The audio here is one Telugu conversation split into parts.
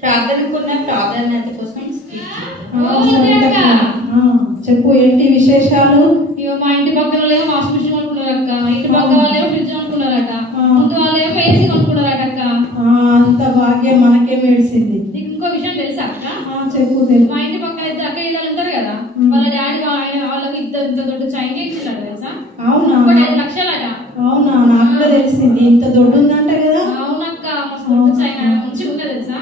ప్రార్థనకున్న ప్రాధాన్యత కోసం చెప్పు, ఏంటి విశేషాలు? మా ఇంటి పక్కన వాళ్ళేమో వాషింగ్ మిషన్ కొనుక్కున్నారక్క, ఇంటి పక్క వాళ్ళేమో ఫ్రిడ్జ్ కొనుక్కున్నారట, ముందు వాళ్ళేమో ఏసీ కొనుక్కున్నారట. అంత భాగ్యం మనకే మెడిసింది. నీకు ఇంకో విషయం తెలుసా అక్క? చెప్పు. తెలుసు. మా ఇంటి పక్కన ఇద్దరు అక్క ఇళ్ళు ఉంటారు కదా, వాళ్ళ డాడీ వాళ్ళకి ఇంత దొడ్డు చైన్ ఇచ్చినాడు తెలుసా? అవునా? 5 లక్షలట. అవునా? నాకు కూడా తెలిసింది. ఇంత దొడ్డు ఉందంట కదా. అవునక్క, మస్తు చైన్ మంచిగా ఉంది తెలుసా?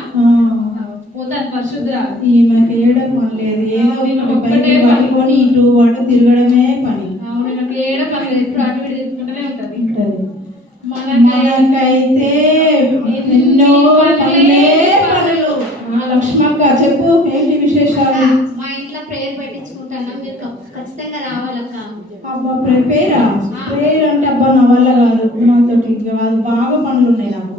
పోతాను పరిశుద్ధ. మనకి ఏడం లేదు, ఏదో పట్టుకొని ఇటు అటు తిరగడమే పని. అవును, నాకు ఏడం పని లేదు, ఎప్పుడు అటు ఇటు తిరుగుతూనే ఉంటది. మనకైతే ఎన్నో పనులు. లక్ష్మక్క చెప్పు, ఏంటి విశేషాలు? మా ఇంట్లో ప్రేయర్ పెట్టించుకుంటాను, మీరు ఖచ్చితంగా రావాలక్క. అబ్బా ప్రేయర్ అంటే అబ్బా నా వల్ల కాదు, నాతోటి కాదు, బాగా పనులు ఉన్నాయి నాకు.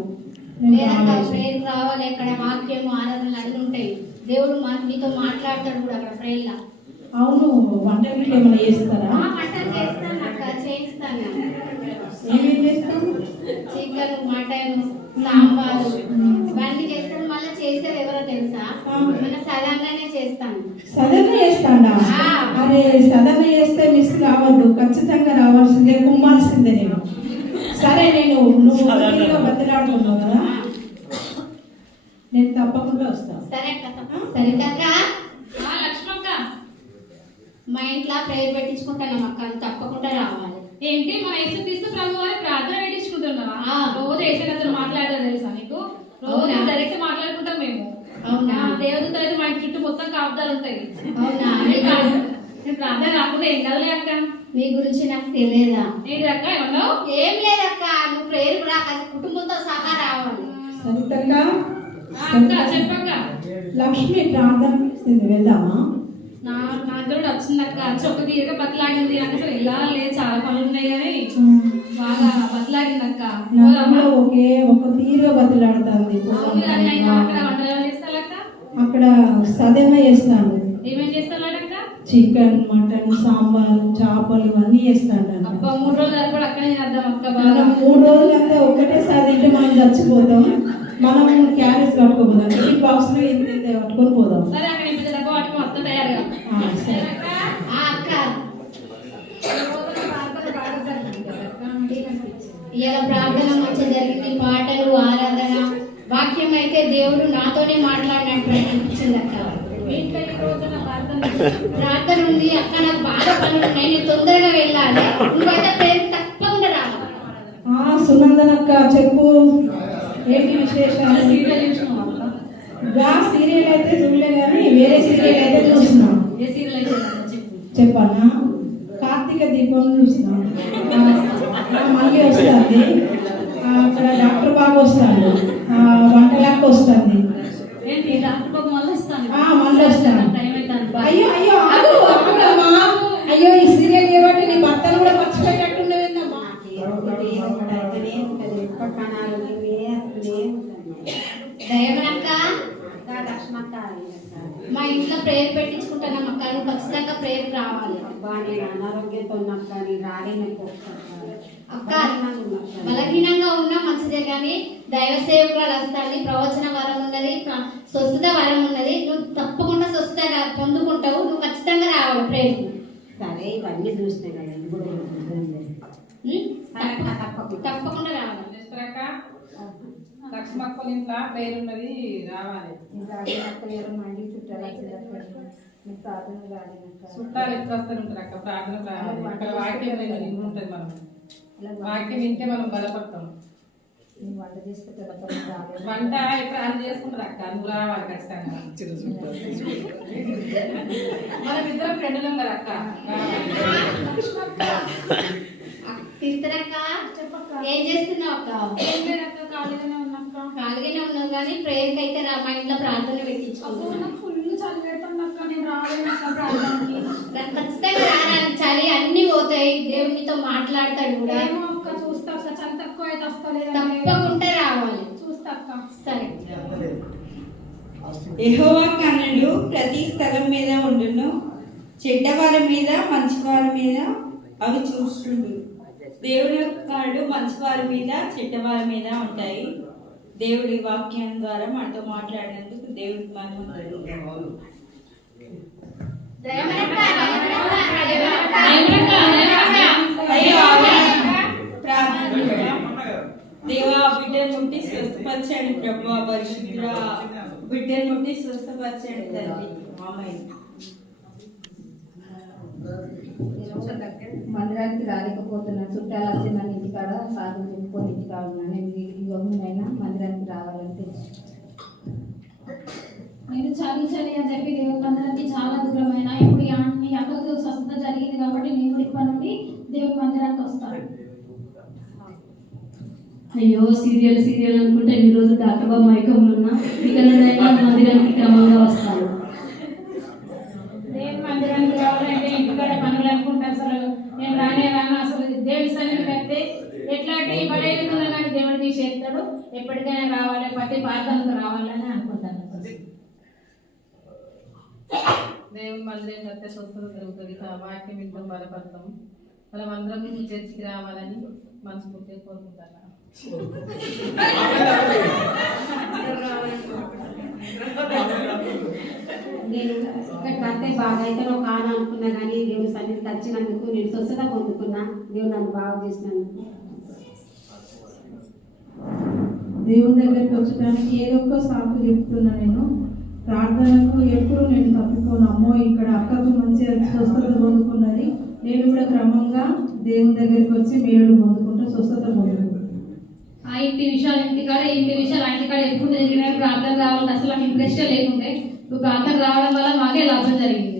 ప్రేయర్ రావాలి, అక్కడ వాక్యము ఆరాధనలు అన్నీ ఉంటాయి. దేవుడు మీతో మాట్లాడతాడు కూడా అక్కడ ప్రేయర్లా. అవును, వంటలు ఏమైనా చేస్తారా? వంటలు చేస్తాను అక్క, చేయిస్తాను. ఏమేం చేస్తాను? చికెన్, మటన్, సాంబారు ఇవన్నీ చేస్తాను. మళ్ళీ చేసేది ఎవరో తెలుసా? మన సడన్గానే చేస్తాను. సడన్ చేస్తాడా? అరే సడన్ చేస్తే మిస్ కావద్దు, ఖచ్చితంగా రావాల్సిందే, కుమ్మాల్సిందే. నేను సరే, నువ్వు బతిలాడుతున్నావు కదా, నేను తప్పకుండా వస్తాను. సరే సరే అక్క. లక్ష్మక్క, మా ఇంట్లో ప్రేయర్ పెట్టించుకుంటాను అక్క, తప్పకుండా రావాలి. ఏంటి మన యేసుక్రీస్తు ప్రభు వారి ప్రార్థన పెట్టించుకుంటున్నావా? రోజు యేసుతో మాట్లాడారు తెలుసా నీకు? రోజు డైరెక్ట్ మాట్లాడుకుంటాం మేము. అవునా? దేవదూతలు అయితే మా ఇంటి చుట్టూ మొత్తం కాపుదాలు ఉంటాయి. అవునా? నేను ప్రార్థన రాకుండా ఏం కదలే అక్క. నీ గురించి నాకు తెలియదా? ఏంటి అక్క ఏమన్నావు? ఏం లేదక్క, నువ్వు ప్రేయర్ కూడా కుటుంబంతో సహా రావాలి. సరితక్క, చెప్పక్క. లక్ష్మి ప్రార్థన చేసింది, వెళ్దామా? నా కూడా వచ్చిందక్క, ఒక తీరుగా బతలాడింది. నాకు అసలు వెళ్ళాలి, చాలా పనులు ఉన్నాయి కానీ బాగా బతలాడిందక్క. ఒకే ఒక తీరుగా బతలాడుతుంది. అక్కడ సదమ చేస్తాను. ఏమేం చేస్తాడక్క? చికెన్, మటన్, సాంబార్, చేపలు అన్నీ చేస్తాడు. అబ్బా 3 రోజులు కూడా అక్కడే చేద్దాం అక్క. మనం 3 రోజులంతా ఒకటేసారి తింటే మనం చచ్చిపోతాం. మనం క్యారెట్స్ కట్టుకోపోదాం, టిఫిన్ బాక్స్ లో ఇంత పట్టుకొని పోదాం. సరే అక్కడ ఇంటి దగ్గర వాటికి మొత్తం తయారుగా. ఇలా ప్రార్థన మంచిగా జరిగింది, పాటలు, ఆరాధన, వాక్యం అయితే దేవుడు నాతోనే మాట్లాడినట్టు అనిపించింది అక్క. ప్రార్థన ఉంది అక్క, నాకు బాగా పనులు ఉన్నాయి, నేను తొందరగా వెళ్ళాలి. నువ్వైతే పేరు తప్పకుండా రావాలి. సునందనక్క చెప్పు, ఏంటి విశేషాలు? సీరియల్ అయితే చూడలే కానీ వేరే సీరియల్ అయితే చూసినా. ఏ సీరియల్ అయితే చెప్పానా? కార్తీక దీపం చూసినా. మళ్ళీ వస్తుంది అక్కడ, డాక్టర్ బాబు వస్తాడు, వంటలకు వస్తుంది. ఏంటి డాక్టర్ బాబు మళ్ళీ వస్తాను? మళ్ళీ వస్తాను. అయ్యో అయ్యో అయ్యో, ఈ సీరియల్ కాబట్టి నీ భర్తను కూడా మర్చిపోయేటట్టున్నదమ్మా. దయమనక్క, మా ఇంట్లో ప్రేయర్ పెట్టించుకుంటాను అక్క, నువ్వు ఖచ్చితంగా ప్రేయర్ రావాలి. అనారోగ్యంతో ఉన్నాం కానీ రాలేనప్పుడు అక్క, బలహీనంగా ఉన్నా మంచిదే కానీ దైవ సేవకులు వస్తాయి, ప్రవచన వరం ఉన్నది, స్వస్థత వరం ఉన్నది. నువ్వు తప్పకుండా స్వస్థత పొందుకుంటావు, నువ్వు ఖచ్చితంగా రావాలి ప్రేయర్. సరే, ఇవన్నీ చూసినా తప్పకుండా రావాలి. లక్ష్మక్క ఇంట్లో పేరు ఉన్నది, రావాలి. చుట్టాలు ఎప్పుడు వస్తారు ఉంటారు అక్క, ప్రార్థన రావాలి. అక్కడ వాక్యం ఉంటుంది, మనం వాక్యం వింటే మనం బలపడతాం. వంట ఎప్పుడు అది చేసుకుంటారు అక్క, నువ్వు రావాలి ఖచ్చితంగా. మనం ఇద్దరం ఫ్రెండ్లం కదా అక్క. ఏం చేస్తున్నావు అక్క? ఏం లేదక్క, ఖాళీగానే ఉన్నాక. ఖాళీగానే ఉన్నావు కానీ ప్రేయర్కి అయితే మా ఇంట్లో ప్రార్థన పెట్టించుకుంటున్నాను. ఫుల్ చలి పెడుతుందక్క, నేను రాలేనక్క ప్రార్థనకి. ఖచ్చితంగా రావాలి, చలి అన్ని పోతాయి, దేవుడు మీతో మాట్లాడతాడు కూడా. చూస్తా ఒకసారి, చలి తక్కువ అయితే వస్తలేదు, తప్పకుండా రావాలి. చూస్తా అక్క. సరే. యెహోవా కన్నులు ప్రతి స్థలం మీద ఉండును, చెడ్డవారి మీద మంచివారి మీద అవి చూస్తుండు. దేవుని యొక్క కన్నులు మంచివారి మీద చెడ్డవారి మీద ఉంటాయి. దేవుడి వాక్యం ద్వారా మనతో మాట్లాడినందుకు దేవుడికి మహిమ కలుగును. దేవా బిడ్డను ముట్టి స్వస్థపరచండి ప్రభు, పరిశుద్ధ బిడ్డను ముట్టి స్వస్థపరచండి తండ్రి. ఆమేన్. మందిరానికి రాలేకపోతున్నా, చుట్టాలు వచ్చి మన ఇంటికాడ సాధన చెప్పుకొని ఇంటికాడ ఉన్నా. నేను యుగమైనా మందిరానికి రావాలని తెలుసు. నేను చలి అని చెప్పి దేవుని మందిరానికి చాలా దూరమైన ఇప్పుడు మీ అక్కకు స్వస్థత జరిగింది కాబట్టి నేను కూడా ఇప్పటి నుండి దేవుని మందిరానికి వస్తాను. అయ్యో సీరియల్ అనుకుంటే ఎన్ని రోజులు డాక్టర్ బాబు మైకంలో ఉన్నా ఇక నుండైనా మందిరానికి క్రమంగా వస్తాను. దేవుని మందిరానికి రావాలంటే ఇంటికాడ పనులు అనుకుంటా, అసలు నేను రాను. అసలు దేవుడి సన్నిధికి వెళ్తే ఎట్లాంటి బలహీనతలు కానీ దేవుడు తీసేస్తాడు. ఎప్పటికైనా రావాలి, ప్రతి ప్రార్థనకు రావాలని అనుకుంటాను. దేవుని మందిరం కడితే స్వస్థత జరుగుతుంది. వాక్యం వింటాం, బలపడతాం. మనం అందరం చర్చికి రావాలని మనస్ఫూర్తిగా కోరుకుంటాను. నేను ఇక్కడ కడితే బాగా అయితే కాను అనుకున్నా, కానీ దేవుని సన్నిధికి వచ్చినందుకు నేను స్వస్థత పొందుకున్నా. దేవుడు నన్ను బాగా చేసినందుకు. దేవుని దగ్గరికి వచ్చడానికి ఏదో ఒక సాకు చెప్తున్నా. నేను ప్రార్థనకు ఎప్పుడు నేను తప్పిపోను. అమ్మో ఇక్కడ అక్కకు మంచిగా స్వస్థత పొందుకున్నది, నేను కూడా క్రమంగా దేవుని దగ్గరికి వచ్చి మేలు పొందుకుంటా, స్వస్థత పొందుకుంటాను. ఆ ఇంటి విషయాలు ఇంటికాడ ఆ ఇంటికాడ ఎప్పుడు జరిగిన ప్రార్థన రావాలని అసలు నాకు ఇంట్రెస్ట్ లేకుండే. నువ్వు ప్రార్థన రావడం వల్ల మాకే లాభం జరిగింది.